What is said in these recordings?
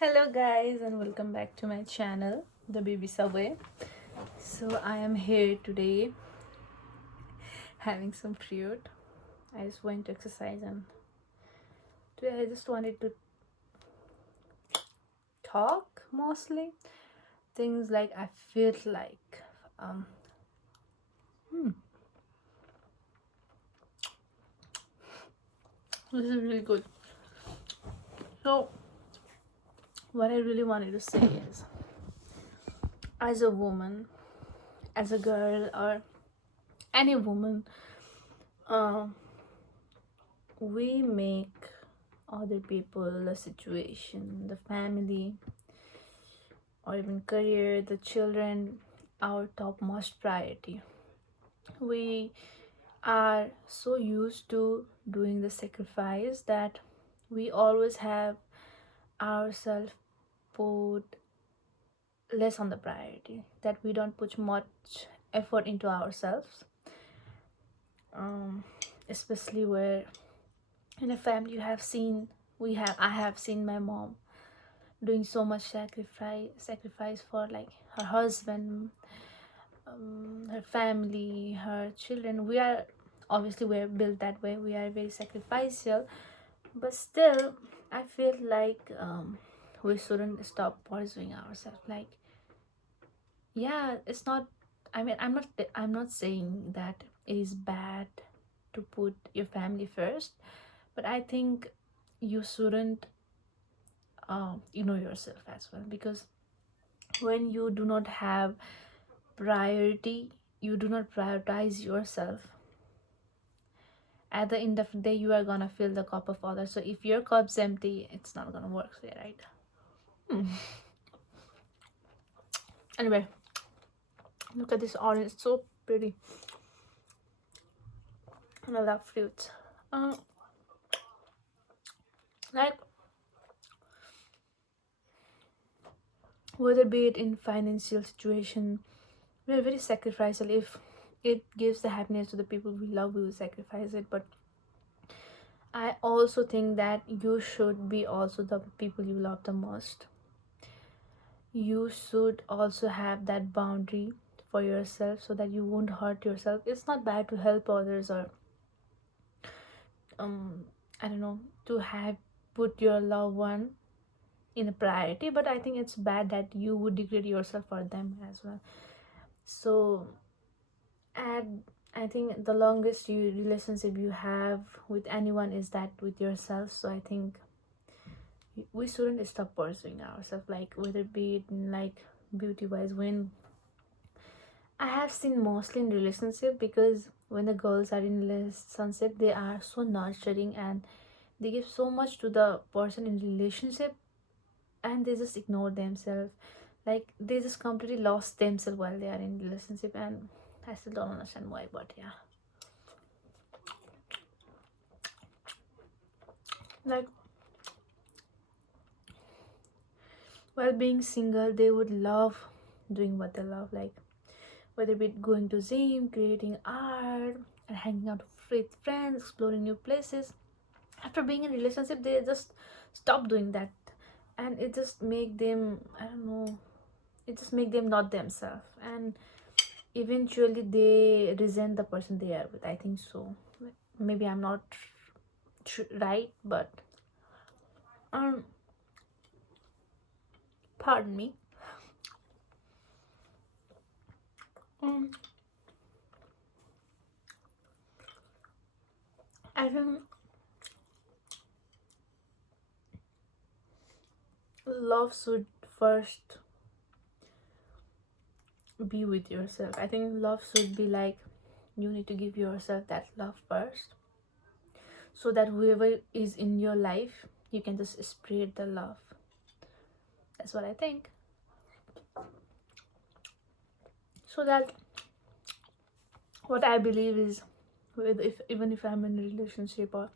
Hello guys and welcome back to my channel The Baby Subway. So I am here today having some fruit. I just went to exercise and today I just wanted to talk mostly things like I feel like um hmm, this is really good. So what I really wanted to say is, as a woman, as a girl, or any woman, um we make other people, the situation, the family, or even career, the children, our topmost priority. We are so used to doing the sacrifice that we always have ourselves put less on the priority, that we don't put much effort into ourselves, um, especially where in a family you have seen, I have seen my mom doing so much sacrifice for like her husband, her family, her children. We are obviously we're built that way. We are very sacrificial, but still, I feel like we shouldn't stop pursuing ourselves. Like, yeah, it's not. I mean, I'm not saying that it is bad to put your family first, but I think you shouldn't ignore yourself as well, because when you do not have priority, you do not prioritize yourself, at the end of the day you are gonna fill the cup of others. So if your cup's empty, it's not gonna work, so, yeah, right? Hmm. Anyway, look at this orange, it's so pretty, and I love fruits. uh, like, whether be it in financial situation, we are very sacrificial. If it gives the happiness to the people we love, we will sacrifice it. But I also think that you should be also the people you love the most. You should also have that boundary for yourself so that you won't hurt yourself. It's not bad to help others, or um I don't know, to have put your loved one in a priority, but I think it's bad that you would degrade yourself for them as well. So, and I think the longest relationship you have with anyone is that with yourself. So I think we shouldn't stop pursuing ourselves, like whether be it in like beauty wise. When I have seen mostly in relationship, because when the girls are in relationship, they are so nurturing and they give so much to the person in relationship, and they just ignore themselves. Like they just completely lost themselves while they are in relationship, and I still don't understand why. But yeah, like while being single, they would love doing what they love, like whether it be going to gym, creating art, and hanging out with friends, exploring new places. After being in relationship, they just stop doing that, and it just make them, I don't know, it just make them not themselves, and eventually they resent the person they are with, I think so. Maybe I'm not right, but um pardon me. um I think love should first be with yourself. I think love should be like, you need to give yourself that love first, so that whoever is in your life, you can just spread the love. That's what I think. So that, what I believe is, with if even if I'm in a relationship, or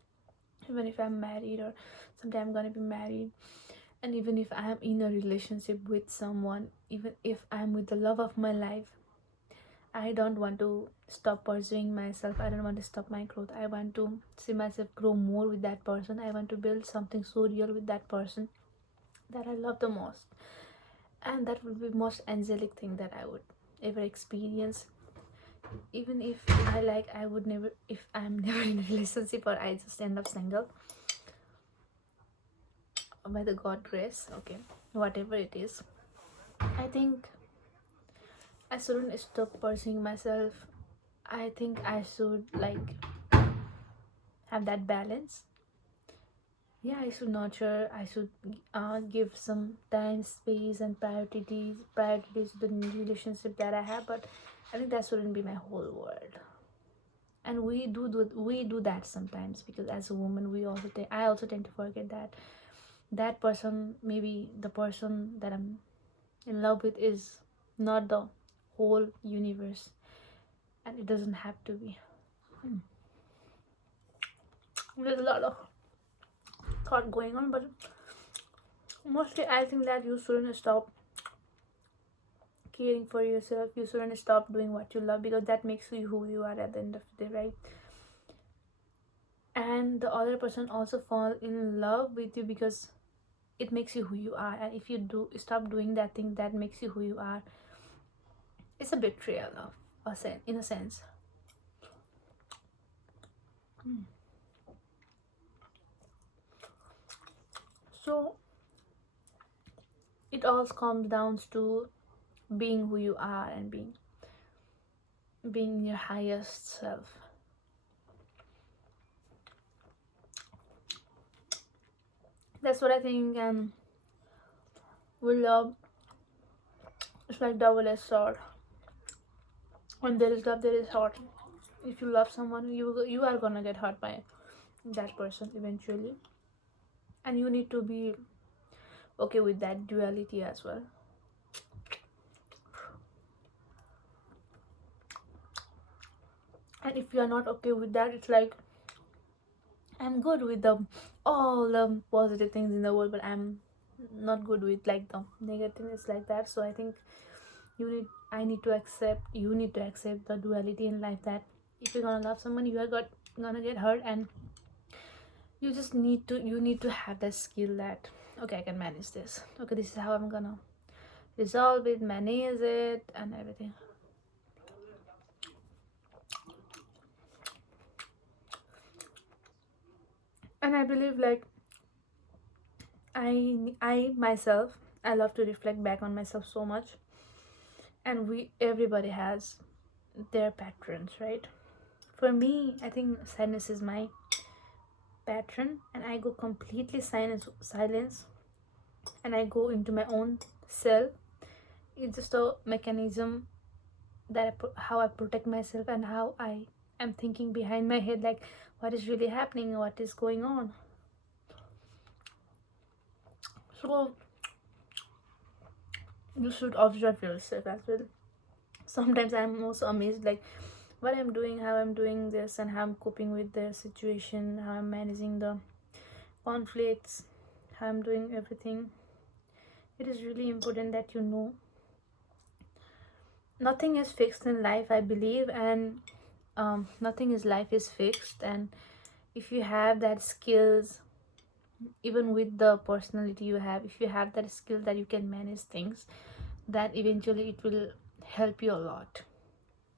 even if I'm married, or someday I'm gonna be married, and even if I'm in a relationship with someone, even if I'm with the love of my life, I don't want to stop pursuing myself. I don't want to stop my growth. I want to see myself grow more with that person. I want to build something so real with that person, that I love the most, and that would be most angelic thing that I would ever experience. Even if I would never, if I'm never in a relationship or I just end up single by the God grace, okay, whatever it is, I think I shouldn't stop pursuing myself. I think I should like have that balance. Yeah, I should nurture. I should give some time, space, and priorities to the new relationship that I have. But I think that shouldn't be my whole world. And we do that sometimes, because as a woman, I also tend to forget that that person, maybe the person that I'm in love with, is not the whole universe, and it doesn't have to be. There's a lot of thought going on, but mostly I think that you shouldn't stop caring for yourself. You shouldn't stop doing what you love, because that makes you who you are at the end of the day, right? And the other person also fall in love with you because it makes you who you are. And if you do stop doing that thing that makes you who you are, it's a betrayal of a sense, in a sense. So it all comes down to being who you are and being your highest self. That's what I think. And with love, it's like double-edged sword. When there is love, there is hurt. If you love someone, you are gonna get hurt by that person eventually, and you need to be okay with that duality as well. And if you are not okay with that, it's like, I'm good with the all the positive things in the world, but I'm not good with like the negativeness like that. So I think I need to accept, you need to accept the duality in life, that if you're gonna love someone, you are gonna get hurt, and you need to have that skill that, okay, I can manage this. Okay, this is how I'm gonna resolve it, manage it, and everything. And I believe like I myself, I love to reflect back on myself so much, and everybody has their patterns, right? For me, I think sadness is my pattern, and I go completely silence, and I go into my own self. It's just a mechanism that how I protect myself, and how I am thinking behind my head, like what is really happening, what is going on. So you should observe yourself as well. Sometimes I'm also amazed, like what I'm doing, how I'm doing this, and how I'm coping with the situation, how I'm managing the conflicts, how I'm doing everything. It is really important that you know nothing is fixed in life, I believe, and nothing is life is fixed. And if you have that skills, even with the personality you have, if you have that skill that you can manage things, that eventually it will help you a lot.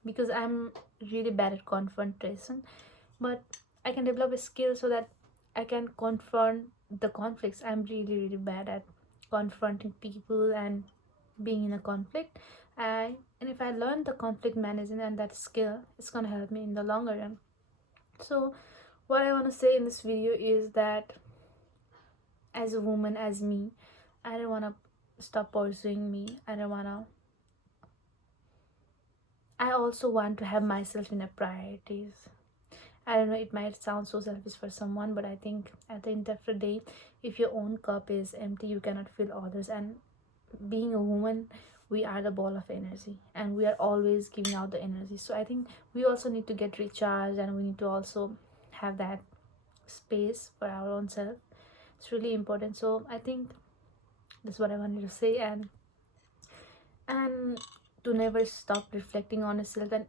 Because I'm really bad at confrontation, but I can develop a skill so that I can confront the conflicts. I'm really bad at confronting people and being in a conflict. And if I learn the conflict management and that skill, it's gonna help me in the longer run. So what I want to say in this video is that as a woman, as me, I don't want to stop pursuing me. I also want to have myself in a priorities. I don't know, it might sound so selfish for someone, but I think at the end of the day, if your own cup is empty, you cannot fill others. And being a woman, we are the ball of energy, and we are always giving out the energy. So I think we also need to get recharged, and we need to also have that space for our own self. It's really important. So I think that's what I wanted to say. And to never stop reflecting on yourself. And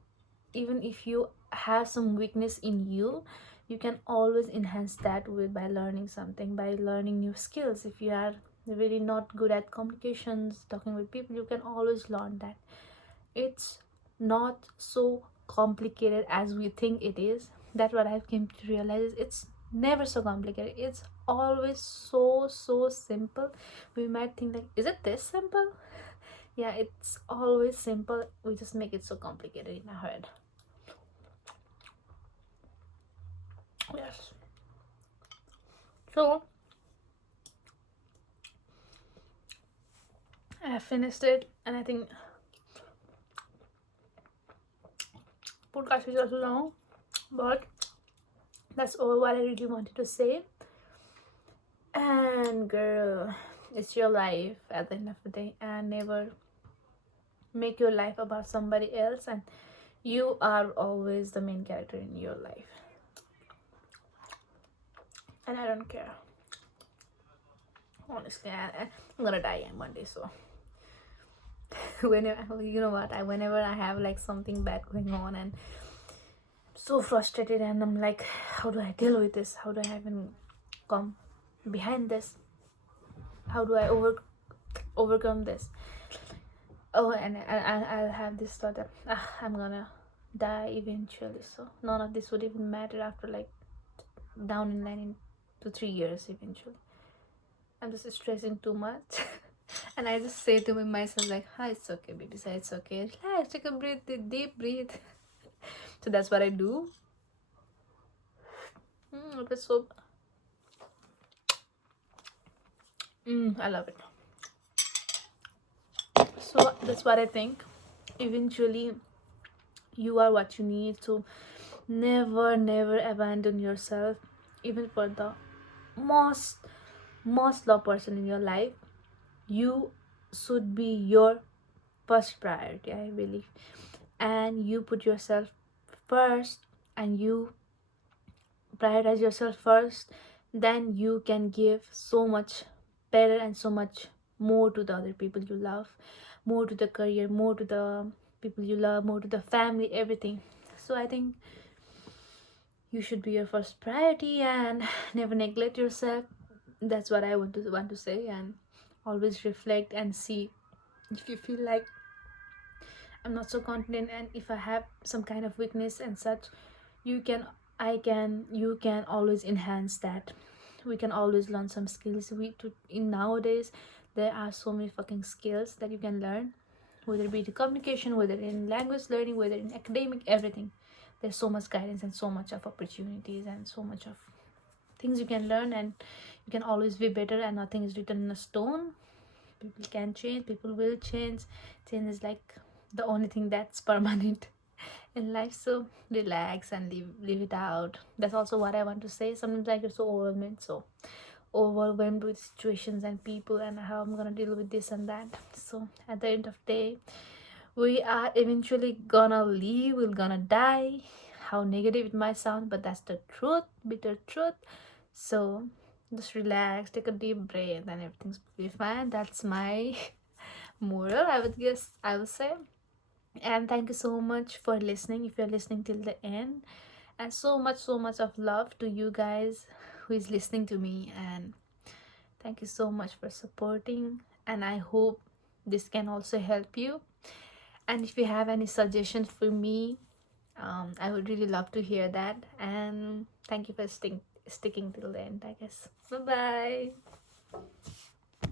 even if you have some weakness in you, you can always enhance that with by learning something, by learning new skills. If you are really not good at communications, talking with people, you can always learn that it's not so complicated as we think it is. That's what I've came to realize. It's never so complicated. It's always so simple. We might think like, is it this simple? Yeah, it's always simple. We just make it so complicated in our head. Yes. So I have finished it, and I think podcast is also long, but that's all what I really wanted to say. And girl, it's your life at the end of the day, and never make your life about somebody else, and you are always the main character in your life. And I don't care. Honestly, I'm gonna die one day, so whenever, you know what, whenever I have like something bad going on and so frustrated, and I'm like, how do I deal with this? How do I even come behind this? How do I overcome this? Oh, and I'll have this thought that I'm gonna die eventually, so none of this would even matter after like down in line in 2-3 years eventually. I'm just stressing too much. And I just say to myself like, it's okay, baby, say it's okay, relax, take a breath, deep breathe. So that's what I do. It was so I love it. So that's what I think. Eventually you are what you need, so never abandon yourself, even for the most loved person in your life. You should be your first priority, I believe, and you put yourself first, and you prioritize yourself first, then you can give so much better and so much more to the other people you love, more to the career, more to the people you love, more to the family, everything. So I think you should be your first priority and never neglect yourself. That's what I want to say. And always reflect and see, if you feel like I'm not so confident, and if I have some kind of weakness and such, you can you can always enhance that. We can always learn some skills. In nowadays there are so many fucking skills that you can learn, whether it be the communication, whether in language learning, whether in academic, everything. There's so much guidance and so much of opportunities and so much of things you can learn, and you can always be better, and nothing is written in a stone. People can change, people will change. Change is like the only thing that's permanent in life. So relax and leave it out. That's also what I want to say. Sometimes I get so overwhelmed with situations and people, and how I'm gonna deal with this and that. So at the end of the day, we are eventually gonna leave, we're gonna die. How negative it might sound, but that's the truth, bitter truth. So just relax, take a deep breath, and everything's be fine. That's my moral, I would say. And thank you so much for listening, if you're listening till the end. And so much of love to you guys who is listening to me, and thank you so much for supporting, and I hope this can also help you. And if you have any suggestions for me, I would really love to hear that. And thank you for sticking till the end, I guess. Bye bye.